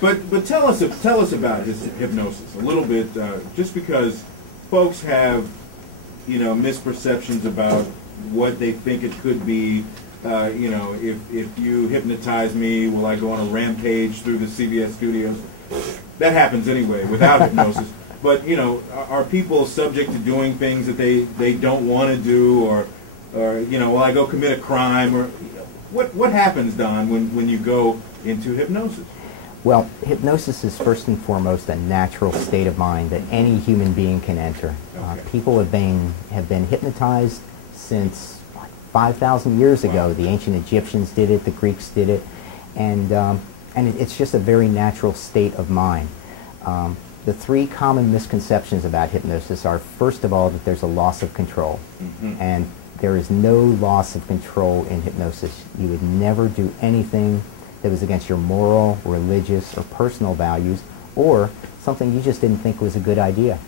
But tell us about his hypnosis a little bit, just because folks have, you know, misperceptions about what they think it could be. You know, if you hypnotize me, will I go on a rampage through the CBS studios? That happens anyway without hypnosis. But, you know, are people subject to doing things that they don't want to do, or you know, will I go commit a crime, or what happens, Don, when you go into hypnosis? Well, hypnosis is first and foremost a natural state of mind that any human being can enter. Okay. People have been hypnotized since 5,000 years ago. Wow. The ancient Egyptians did it, the Greeks did it, and it's just a very natural state of mind. The three common misconceptions about hypnosis are, first of all, that there's a loss of control. And there is no loss of control in hypnosis. You would never do anything that was against your moral, religious, or personal values, or something you just didn't think was a good idea.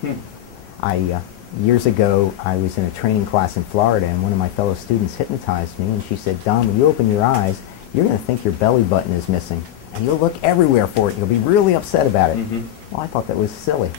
Years ago, I was in a training class in Florida, and one of my fellow students hypnotized me, and she said, "Don, when you open your eyes, you're going to think your belly button is missing, and you'll look everywhere for it. You'll be really upset about it." Well, I thought that was silly.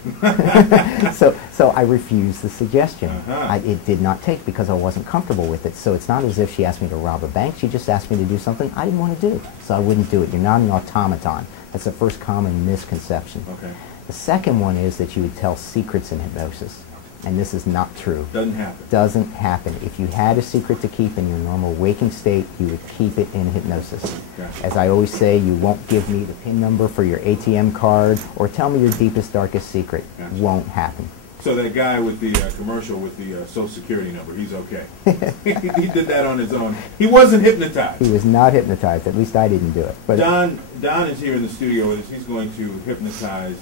so I refused the suggestion. It did not take because I wasn't comfortable with it. So it's not as if she asked me to rob a bank. She just asked me to do something I didn't want to do. So I wouldn't do it. You're not an automaton. That's the first common misconception. Okay. The second one is that you would tell secrets in hypnosis. And this is not true. Doesn't happen. Doesn't happen. If you had a secret to keep in your normal waking state, you would keep it in hypnosis. Gotcha. As I always say, you won't give me the PIN number for your ATM card or tell me your deepest, darkest secret. Gotcha. Won't happen. So that guy with the commercial with the Social Security number, he's okay. He did that on his own. He wasn't hypnotized. He was not hypnotized. At least I didn't do it. But Don is here in the studio with us. He's going to hypnotize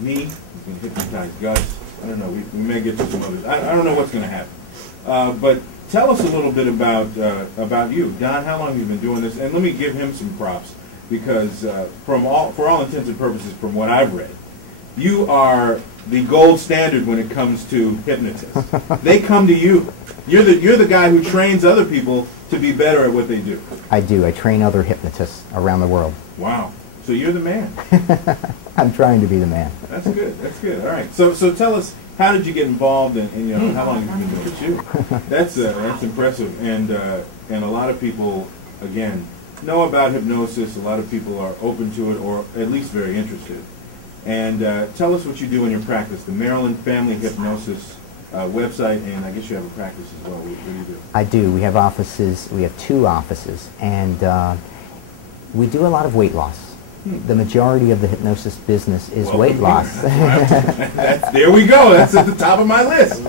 me. He's going to hypnotize Gus. I don't know. We may get to some others. I don't know what's going to happen. But tell us a little bit about you, Don. How long have you been doing this? And let me give him some props, because for all intents and purposes, from what I've read, you are the gold standard when it comes to hypnotists. They come to you. You're the guy who trains other people to be better at what they do. I do. I train other hypnotists around the world. Wow. So you're the man. I'm trying to be the man. That's good. That's good. All right. So tell us, how did you get involved, and you know, how long have you been doing it too? That's impressive. And a lot of people, again, know about hypnosis. A lot of people are open to it, or at least very interested. And tell us what you do in your practice, the Maryland Family Hypnosis website, and I guess you have a practice as well. What do you do? I do. We have offices. We have 2 offices, and we do a lot of weight loss. The majority of the hypnosis business is weight loss. There we go. That's at the top of my list.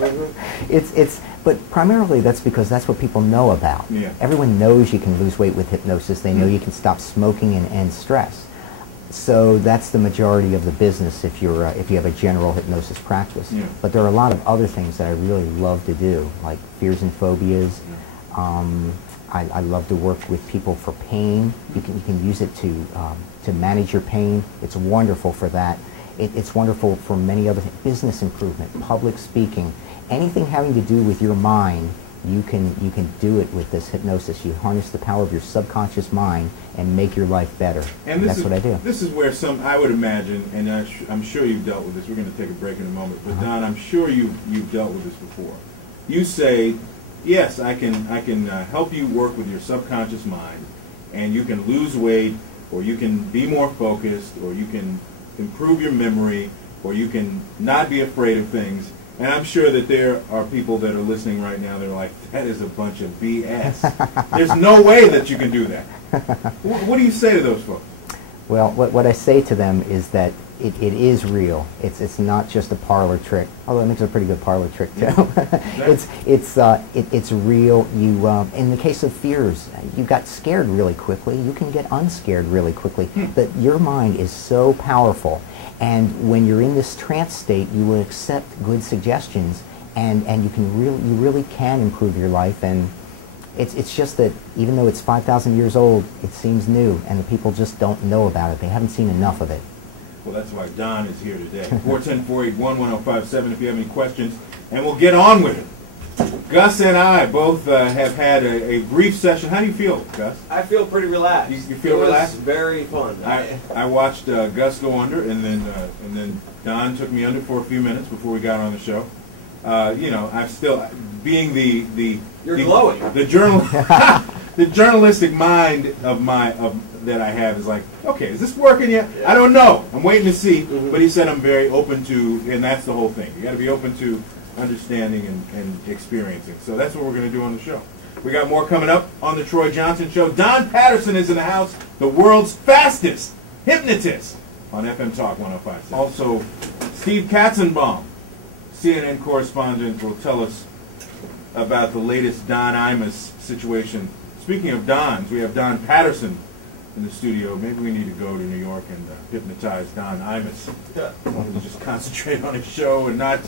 But primarily that's because that's what people know about. Yeah. Everyone knows you can lose weight with hypnosis. They know you can stop smoking and end stress. So that's the majority of the business if you have a general hypnosis practice. Yeah. But there are a lot of other things that I really love to do, like fears and phobias. I love to work with people for pain. You can use it to manage your pain. It's wonderful for that. It's wonderful for many other things. Business improvement, public speaking, anything having to do with your mind. You can do it with this hypnosis. You harness the power of your subconscious mind and make your life better. And that's what I do. This is where I would imagine, and I'm sure you've dealt with this. We're going to take a break in a moment. But Don, I'm sure you've dealt with this before. You say, yes, I can help you work with your subconscious mind, and you can lose weight, or you can be more focused, or you can improve your memory, or you can not be afraid of things. And I'm sure that there are people that are listening right now that are like, that is a bunch of BS. There's no way that you can do that. What do you say to those folks? Well, what I say to them is that it is real. It's not just a parlor trick, although it makes a pretty good parlor trick too. It's real. You in the case of fears, you got scared really quickly. You can get unscared really quickly. That your mind is so powerful, and when you're in this trance state, you will accept good suggestions, and you really can improve your life. And it's just that even though it's 5,000 years old, it seems new, and the people just don't know about it. They haven't seen enough of it. Well, that's why Don is here today. 410-481-1057 if you have any questions, and we'll get on with it. Gus and I both have had a brief session. How do you feel, Gus? I feel pretty relaxed. You feel relaxed? It was very fun. I watched Gus go under, and then Don took me under for a few minutes before we got on the show. You know, I'm still being You're glowing. The the journalistic mind that I have is like, okay, is this working yet? Yeah. I don't know. I'm waiting to see. Mm-hmm. But he said I'm very open to, and that's the whole thing. You got to be open to understanding and experiencing. So that's what we're going to do on the show. We got more coming up on the Troy Johnson Show. Don Patterson is in the house, the world's fastest hypnotist on FM Talk 105.7. Also, Steve Katzenbaum, CNN correspondent, will tell us about the latest Don Imus situation. Speaking of Dons, we have Don Patterson in the studio. Maybe we need to go to New York and hypnotize Don Imus. We'll just concentrate on his show and not,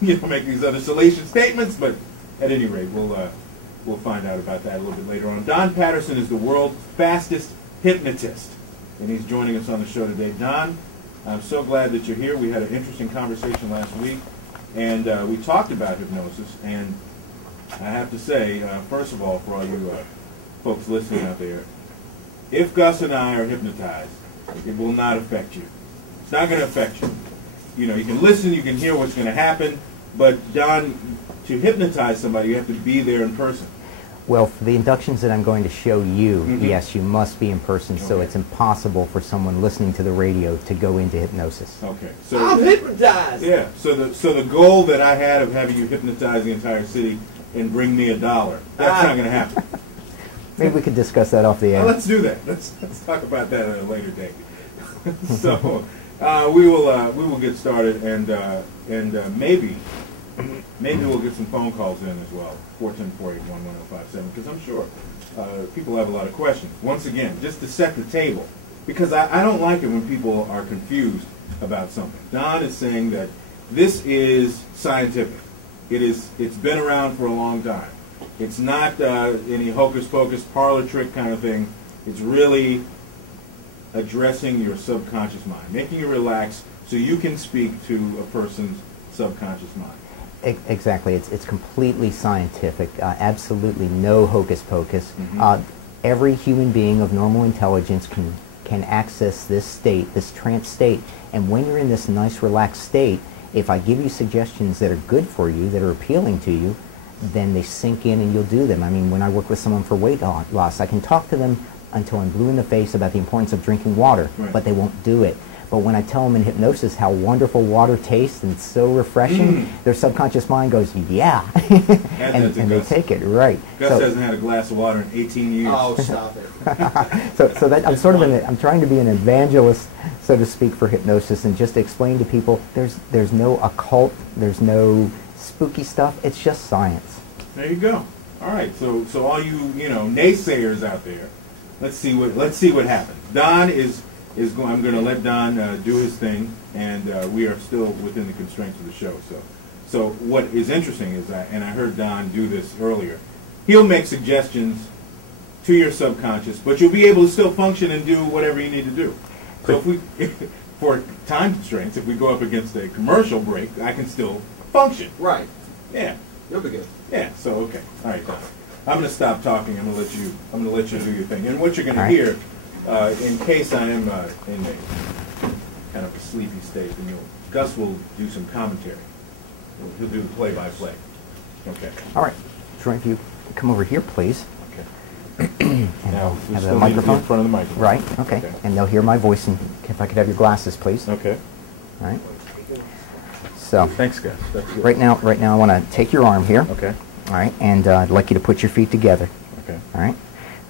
make these other salacious statements. But at any rate, we'll find out about that a little bit later on. Don Patterson is the world's fastest hypnotist, and he's joining us on the show today. Don, I'm so glad that you're here. We had an interesting conversation last week, and we talked about hypnosis. And I have to say, first of all, for all you folks listening out there, if Gus and I are hypnotized, it will not affect you. It's not going to affect you. You can listen, you can hear what's going to happen, but Don, to hypnotize somebody, you have to be there in person. Well, for the inductions that I'm going to show you, Mm-hmm. yes, you must be in person, so it's impossible for someone listening to the radio to go into hypnosis. Okay. So I'm hypnotized! Yeah, so the goal that I had of having you hypnotize the entire city and bring me $1, that's not going to happen. Maybe we could discuss that off the air. Well, let's do that. Let's talk about that at a later date. So we will get started, and maybe we'll get some phone calls in as well, 410-481-1057, because I'm sure people have a lot of questions. Once again, just to set the table, because I don't like it when people are confused about something. Don is saying that this is scientific. It's been around for a long time. It's not any hocus-pocus, parlor trick kind of thing. It's really addressing your subconscious mind, making you relax so you can speak to a person's subconscious mind. Exactly. It's completely scientific. Absolutely no hocus-pocus. Mm-hmm. Every human being of normal intelligence can access this state, this trance state. And when you're in this nice, relaxed state, if I give you suggestions that are good for you, that are appealing to you, then they sink in and you'll do them. I mean, when I work with someone for weight loss, I can talk to them until I'm blue in the face about the importance of drinking water, right. But they won't do it. But when I tell them in hypnosis how wonderful water tastes and it's so refreshing, their subconscious mind goes, yeah, and they take it, right. Gus hasn't had a glass of water in 18 years. Oh, stop it. so that I'm trying to be an evangelist, so to speak, for hypnosis, and just explain to people there's no occult, there's no spooky stuff. It's just science. There you go. All right. So all you naysayers out there, let's see what happens. Don is going. I'm going to let Don do his thing, and we are still within the constraints of the show. So what is interesting is that, and I heard Don do this earlier, he'll make suggestions to your subconscious, but you'll be able to still function and do whatever you need to do. So for time constraints, if we go up against a commercial break, I can still function. Right. Yeah. You'll be good. Yeah. So okay. All right, Don. I'm going to stop talking. I'm going to let you do your thing. And what you're going to hear, in case I am in a kind of a sleepy state, then Gus will do some commentary. He'll do the play-by-play. Okay. All right. Troy, if you come over here, please. Okay. And Now, we have still the need to be microphone in front of the microphone. Right. Okay. And they'll hear my voice. And if I could have your glasses, please. Okay. All right. So. Thanks, Gus. That's good. Right now, I want to take your arm here. Okay. All right. And I'd like you to put your feet together. Okay. All right.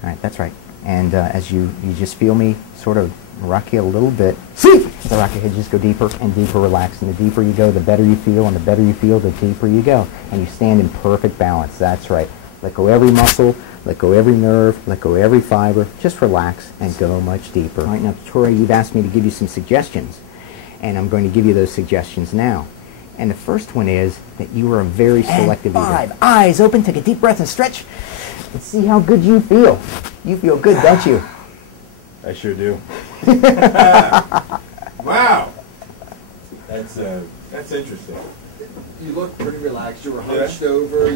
All right. That's right. And as you just feel me sort of rock you a little bit. See! The rock your head, just go deeper and deeper, relax. And the deeper you go, the better you feel. And the better you feel, the deeper you go. And you stand in perfect balance. That's right. Let go every muscle. Let go every nerve. Let go every fiber. Just relax and go much deeper. All right. Now, Troy, you've asked me to give you some suggestions. And I'm going to give you those suggestions now. And the first one is that you are a very selective eater. 5. Eyes open. Take a deep breath and stretch. And see how good you feel. You feel good, don't you? I sure do. Wow. That's interesting. You look pretty relaxed. You were hunched over.